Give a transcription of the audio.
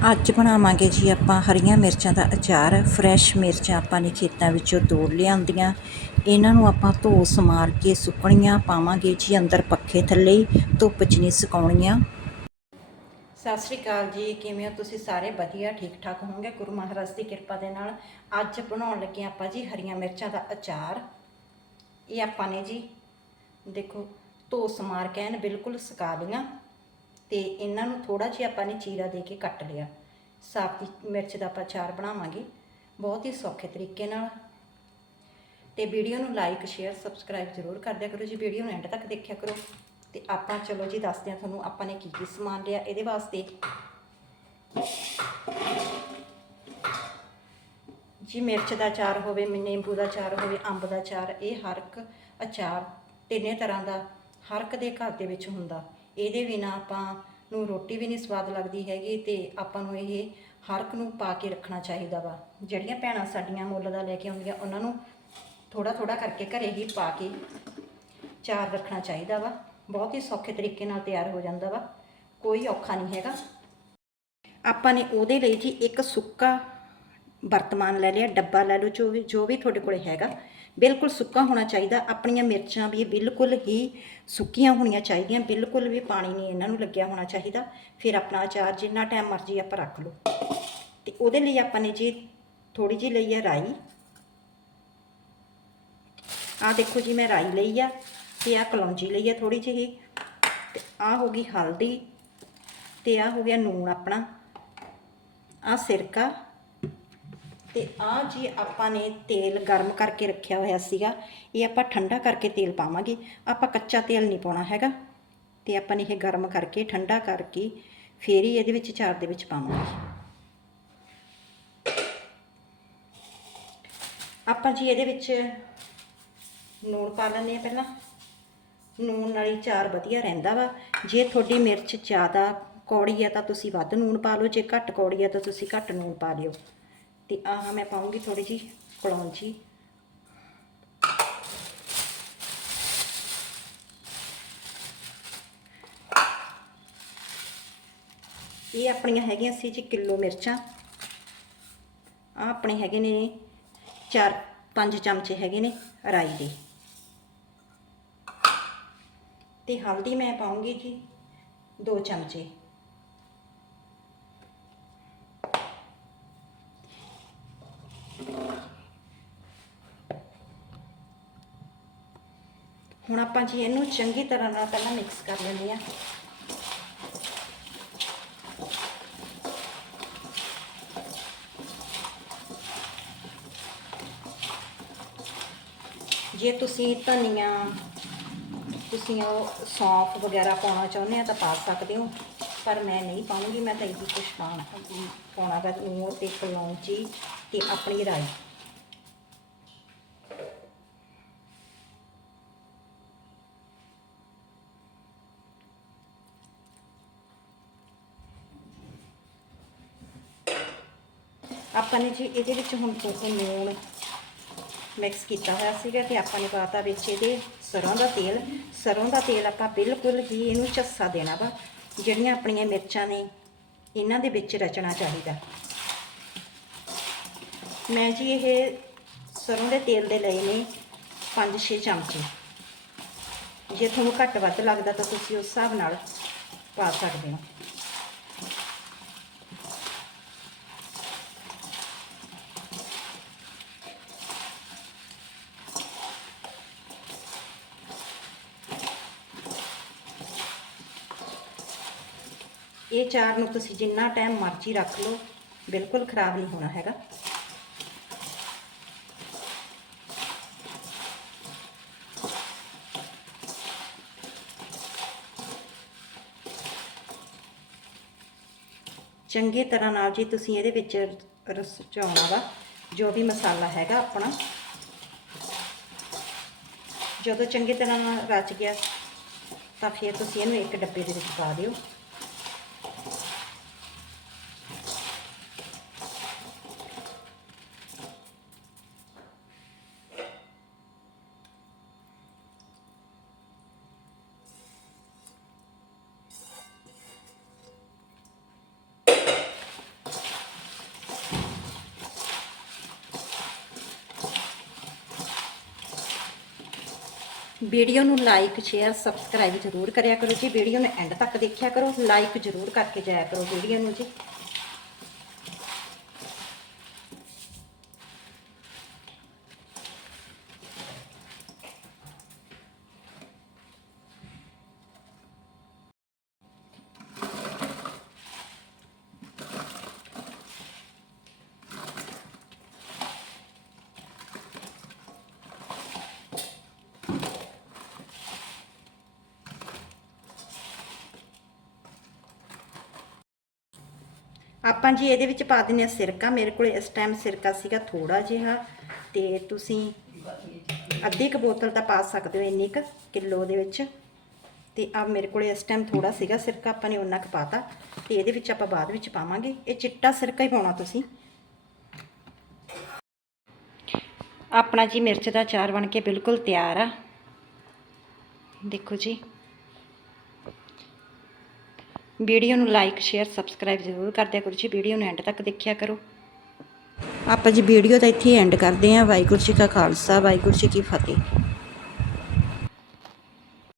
ਅੱਜ ਬਣਾਵਾਂਗੇ ਜੀ ਆਪਾਂ ਹਰੀਆਂ ਮਿਰਚਾਂ ਦਾ ਅਚਾਰ ਫਰੈਸ਼ ਮਿਰਚਾਂ ਆਪਾਂ ਨੇ ਖੇਤਾਂ ਵਿੱਚੋਂ ਤੋੜ ਲਿਆਂਦੀਆਂ। ਇਹਨਾਂ ਨੂੰ ਆਪਾਂ ਧੋ ਸਮਾਰ ਕੇ ਸੁੱਕਣੀਆਂ ਪਾਵਾਂਗੇ ਜੀ ਅੰਦਰ ਪੱਖੇ ਥੱਲੇ ਹੀ, ਧੁੱਪ 'ਚ ਨਹੀਂ ਸੁਕਾਉਣੀਆਂ। ਸਤਿ ਸ਼੍ਰੀ ਅਕਾਲ ਜੀ ਕਿਵੇਂ ਹੋ ਤੁਸੀਂ ਸਾਰੇ? ਵਧੀਆ ਠੀਕ ਠਾਕ ਹੋਵੋਗੇ? ਗੁਰੂ ਮਹਾਰਾਜ ਦੀ ਕਿਰਪਾ ਦੇ ਨਾਲ ਅੱਜ ਬਣਾਉਣ ਲੱਗੇ ਆਪਾਂ ਜੀ ਹਰੀਆਂ ਮਿਰਚਾਂ ਦਾ ਅਚਾਰ। ਇਹ ਆਪਾਂ ਨੇ ਜੀ ਦੇਖੋ ਧੋ ਸਮਾਰ ਕੇ ਐਨ ਬਿਲਕੁਲ ਸੁਕਾ ਲਈਆਂ। ਤੇ ਇਹਨਾਂ ਨੂੰ ਥੋੜਾ ਜਿਹਾ ਆਪਾਂ ਨੇ ਚੀਰਾ ਦੇ ਕੇ ਕੱਟ ਲਿਆ। ਸਾਫ਼ ਮਿਰਚ ਦਾ ਆਪਾਂ ਅਚਾਰ ਬਣਾਵਾਂਗੇ, ਬਹੁਤ ਹੀ ਸੌਖੇ ਤਰੀਕੇ ਨਾਲ। ਤੇ ਵੀਡੀਓ ਨੂੰ ਲਾਈਕ ਸ਼ੇਅਰ ਸਬਸਕ੍ਰਾਈਬ ਜ਼ਰੂਰ ਕਰ ਦਿਆ ਕਰੋ ਜੀ। ਵੀਡੀਓ ਨੂੰ ਐਂਡ ਤੱਕ ਦੇਖਿਆ ਕਰੋ। ਤੇ ਆਪਾਂ ਚਲੋ ਜੀ ਦੱਸਦੇ ਹਾਂ ਤੁਹਾਨੂੰ ਆਪਾਂ ਨੇ ਕੀ ਕੀ ਸਮਾਨ ਲਿਆ ਇਹਦੇ ਵਾਸਤੇ। ਜੀ ਮਿਰਚ ਦਾ ਅਚਾਰ ਹੋਵੇ, ਨਿੰਬੂ ਦਾ ਅਚਾਰ ਹੋਵੇ, ਅੰਬ ਦਾ ਅਚਾਰ, ਇਹ ਹਰ ਇੱਕ ਅਚਾਰ ਤਿੰਨੇ ਤਰ੍ਹਾਂ ਦਾ ਹਰ ਇੱਕ ਦੇ ਘਰ ਦੇ ਵਿੱਚ ਹੁੰਦਾ। ਇਹਦੇ ਬਿਨਾ ਆਪਾਂ ਨੂੰ ਰੋਟੀ ਵੀ ਨਹੀਂ ਸਵਾਦ ਲੱਗਦੀ ਹੈਗੀ ਤੇ ਆਪਾਂ ਨੂੰ ਇਹ ਹਰ ਇੱਕ ਨੂੰ ਪਾ ਕੇ ਰੱਖਣਾ ਚਾਹੀਦਾ ਵਾ। ਜਿਹੜੀਆਂ ਭੈਣਾਂ ਸਾਡੀਆਂ ਮੁੱਲ ਦਾ ਲੈ ਕੇ ਆਉਂਦੀਆਂ, ਉਹਨਾਂ ਨੂੰ ਥੋੜਾ ਥੋੜਾ ਕਰਕੇ ਘਰੇ ਹੀ ਪਾ ਕੇ ਚਾਰ ਰੱਖਣਾ ਚਾਹੀਦਾ ਵਾ। ਬਹੁਤ ਹੀ ਸੌਖੇ ਤਰੀਕੇ ਨਾਲ ਤਿਆਰ ਹੋ ਜਾਂਦਾ ਵਾ। ਕੋਈ ਔਖਾ ਨਹੀਂ ਹੈਗਾ। ਆਪਾਂ ਨੇ ਉਹਦੇ ਲਈ ਜੀ ਇੱਕ ਸੁੱਕਾ ਵਰਤਮਾਨ ਲੈ ਲਿਆ, ਡੱਬਾ ਲੈ ਲਓ ਜੋ ਵੀ ਜੋ ਵੀ ਤੁਹਾਡੇ ਕੋਲੇ ਹੈਗਾ। ਬਿਲਕੁਲ ਸੁੱਕਾ ਹੋਣਾ ਚਾਹੀਦਾ। ਆਪਣੀਆਂ ਮਿਰਚਾਂ ਵੀ ਬਿਲਕੁਲ ਹੀ ਸੁੱਕੀਆਂ ਹੋਣੀਆਂ ਚਾਹੀਦੀਆਂ। ਬਿਲਕੁਲ ਵੀ ਪਾਣੀ ਨਹੀਂ ਇਹਨਾਂ ਨੂੰ ਲੱਗਿਆ ਹੋਣਾ ਚਾਹੀਦਾ। ਫਿਰ ਆਪਣਾ ਅਚਾਰ ਜਿੰਨਾ ਟਾਈਮ ਮਰਜ਼ੀ ਆਪਾਂ ਰੱਖ ਲਓ। ਤੇ ਉਹਦੇ ਲਈ ਆਪਾਂ ਨੇ ਜੀ ਥੋੜੀ ਜਿਹੀ ਲਈ ਆ ਰਾਈ। ਆ ਦੇਖੋ ਜੀ ਮੈਂ ਰਾਈ ਲਈ ਆ ਤੇ ਆ ਕਲੌਂਜੀ ਲਈ ਆ ਥੋੜੀ ਜਿਹੀ। ਤੇ ਆ ਹੋ ਗਈ ਹਲਦੀ ਤੇ ਆ ਹੋ ਗਿਆ ਨੂਣ ਆਪਣਾ। ਆ ਸਿਰਕਾ। ਤੇ ਆ ਜੀ ਆਪਾਂ ਨੇ ਤੇਲ ਗਰਮ ਕਰਕੇ ਰੱਖਿਆ ਹੋਇਆ ਸੀਗਾ, ਇਹ ਆਪਾਂ ਠੰਡਾ ਕਰਕੇ ਤੇਲ ਪਾਵਾਂਗੇ। ਆਪਾਂ ਕੱਚਾ ਤੇਲ ਨਹੀਂ ਪਾਉਣਾ ਹੈਗਾ। ਤੇ ਆਪਾਂ ਨੇ ਇਹ ਗਰਮ ਕਰਕੇ, ਠੰਡਾ ਕਰਕੇ ਫੇਰ ਹੀ ਇਹਦੇ ਵਿੱਚ ਚਾਰ ਦੇ ਵਿੱਚ ਪਾਵਾਂਗੇ। ਆਪਾਂ ਜੀ ਇਹਦੇ ਵਿੱਚ ਨੂਣ ਪਾ ਲੈਂਦੇ ਆ ਪਹਿਲਾਂ। ਨੂਣ ਨਾਲ ਹੀ ਚਾਰ ਵਧੀਆ ਰਹਿੰਦਾ ਵਾ। ਜੇ ਤੁਹਾਡੀ ਮਿਰਚ ਜ਼ਿਆਦਾ ਕੌੜੀ ਆ ਤਾਂ ਤੁਸੀਂ ਵੱਧ ਨੂਣ ਪਾ ਲਓ। ਜੇ ਘੱਟ ਕੌੜੀ ਆ ਤਾਂ ਤੁਸੀਂ ਘੱਟ ਨੂਣ ਪਾ ਲਿਓ। ਤੇ ਆਹ ਮੈਂ ਪਾਉਂਗੀ ਥੋੜੀ ਜੀ ਕਲੌਂਜੀ ਇਹ ਆਪਣੀਆਂ ਹੈਗੀਆਂ ਸੀ ਜੀ ਕਿਲੋ ਮਿਰਚਾਂ ਆ ਆਪਣੇ ਹੈਗੇ ਨੇ 4 5 ਚਮਚੇ ਹੈਗੇ ਨੇ ਰਾਈ ਦੇ ਤੇ ਹਲਦੀ ਮੈਂ ਪਾਉਂਗੀ ਜੀ 2 ਚਮਚੇ ਹੁਣ ਆਪਾਂ ਜੀ ਇਹਨੂੰ ਚੰਗੀ ਤਰ੍ਹਾਂ ਨਾਲ ਪਹਿਲਾਂ ਮਿਕਸ ਕਰ ਲੈਂਦੇ ਆ ਜੇ ਤੁਸੀਂ ਧਨੀਆ ਤੁਸੀਂ ਉਹ ਸੌਂਫ ਵਗੈਰਾ ਪਾਉਣਾ ਚਾਹੁੰਦੇ ਆ ਤਾਂ ਪਾ ਸਕਦੇ ਹੋ ਪਰ ਮੈਂ ਨਹੀਂ ਪਾਉਂਗੀ ਮੈਂ ਤਾਂ ਇਹਦੀ ਕੁਛ ਪਾਉਣਾ। ਪਾਉਣਾ ਗਾ ਨੂਰ ਤੇ ਕਲੌਂਜੀ ਤੇ ਆਪਣੀ ਰਾਈ। ਆਪਾਂ ਨੇ ਜੀ ਇਹਦੇ ਵਿੱਚ ਹੁਣ ਤੋਂ ਲੂਣ ਮਿਕਸ ਕੀਤਾ ਹੋਇਆ ਸੀਗਾ ਤੇ ਆਪਾਂ ਨੇ ਪਾਤਾ ਵਿੱਚ ਇਹਦੇ ਸਰੋਂ ਦਾ ਤੇਲ। ਸਰੋਂ ਦਾ ਤੇਲ ਆਪਾਂ ਬਿਲਕੁਲ ਹੀ ਇਹਨੂੰ ਝੱਸਾ ਦੇਣਾ ਵਾ, ਜਿਹੜੀਆਂ ਆਪਣੀਆਂ ਮਿਰਚਾਂ ਨੇ, ਇਹਨਾਂ ਦੇ ਵਿੱਚ ਰਚਣਾ ਚਾਹੀਦਾ। ਮੈਂ ਜੀ ਇਹ ਸਰੋਂ ਦੇ ਤੇਲ ਦੇ ਲਏ ਨੇ 5-6 ਚਮਚੇ। ਜੇ ਤੁਹਾਨੂੰ ਘੱਟ ਵੱਧ ਲੱਗਦਾ ਤਾਂ ਤੁਸੀਂ ਉਸ ਹਿਸਾਬ ਨਾਲ ਪਾ ਸਕਦੇ ਹੋ। ਇਹ ਚਾਰ ਨੂੰ ਤੁਸੀਂ ਜਿੰਨਾ ਟਾਈਮ ਮਰਜ਼ੀ ਰੱਖ ਲਓ, ਬਿਲਕੁਲ ਖਰਾਬ ਨਹੀਂ ਹੋਣਾ ਹੈਗਾ। ਚੰਗੀ ਤਰ੍ਹਾਂ ਨਾਲ ਜੀ ਤੁਸੀਂ ਇਹਦੇ ਵਿੱਚ ਰਸ ਚਾਉਣਾ ਵਾ, ਜੋ ਵੀ ਮਸਾਲਾ ਹੈਗਾ ਆਪਣਾ। ਜਦੋਂ ਚੰਗੀ ਤਰ੍ਹਾਂ ਨਾਲ ਰਚ ਗਿਆ, ਤਾਂ ਫਿਰ ਤੁਸੀਂ ਇਹਨੂੰ ਇੱਕ ਡੱਬੇ ਦੇ ਵਿੱਚ ਪਾ ਦਿਓ। ਵੀਡੀਓ ਨੂੰ ਲਾਈਕ, ਸ਼ੇਅਰ, ਸਬਸਕ੍ਰਾਈਬ ਜ਼ਰੂਰ ਕਰਿਆ ਕਰੋ ਜੀ। ਵੀਡੀਓ ਨੂੰ ਐਂਡ ਤੱਕ ਦੇਖਿਆ ਕਰੋ। ਲਾਈਕ ਜ਼ਰੂਰ ਕਰਕੇ ਜਾਇਆ ਕਰੋ ਵੀਡੀਓ ਨੂੰ ਜੀ। ਆਪਾਂ ਜੀ ਇਹਦੇ ਵਿੱਚ ਪਾ ਦਿੰਨੇ ਆ ਸਿਰਕਾ। ਮੇਰੇ ਕੋਲ ਇਸ ਟਾਈਮ ਸਿਰਕਾ ਸੀਗਾ ਥੋੜਾ ਜਿਹਾ ਤੇ ਤੁਸੀਂ ਅੱਧੀ ਕੁ ਬੋਤਲ ਤਾਂ ਪਾ ਸਕਦੇ ਹੋ ਇੰਨੀ ਕੁ ਕਿਲੋ ਦੇ ਵਿੱਚ। ਤੇ ਆ ਮੇਰੇ ਕੋਲ ਇਸ ਟਾਈਮ ਥੋੜਾ ਸੀਗਾ ਸਿਰਕਾ, ਆਪਾਂ ਨੇ ਉਹਨਾਂ ਕੁ ਪਾਤਾ। ਤੇ ਇਹਦੇ ਵਿੱਚ ਆਪਾਂ ਬਾਅਦ ਵਿੱਚ ਪਾਵਾਂਗੇ। ਇਹ ਚਿੱਟਾ ਸਿਰਕਾ ਹੀ ਪਾਉਣਾ ਤੁਸੀਂ। ਆਪਣਾ ਜੀ ਮਿਰਚ ਦਾ ਚਾਰ ਬਣ ਕੇ ਬਿਲਕੁਲ ਤਿਆਰ ਆ। ਦੇਖੋ ਜੀ। ਵੀਡੀਓ ਨੂੰ ਲਾਈਕ, ਸ਼ੇਅਰ, ਸਬਸਕ੍ਰਾਈਬ ਜ਼ਰੂਰ ਕਰ ਦਿਆ ਕਰੋ ਜੀ। ਵੀਡੀਓ ਨੂੰ ਐਂਡ ਤੱਕ ਦੇਖਿਆ ਕਰੋ। ਆਪਾਂ ਜੀ ਵੀਡੀਓ ਤਾਂ ਇੱਥੇ ਐਂਡ ਕਰਦੇ ਆਂ ਵਾਹਿਗੁਰੂ ਜੀ ਕਾ ਖਾਲਸਾ, ਵਾਹਿਗੁਰੂ ਜੀ ਕੀ ਫਤਿਹ।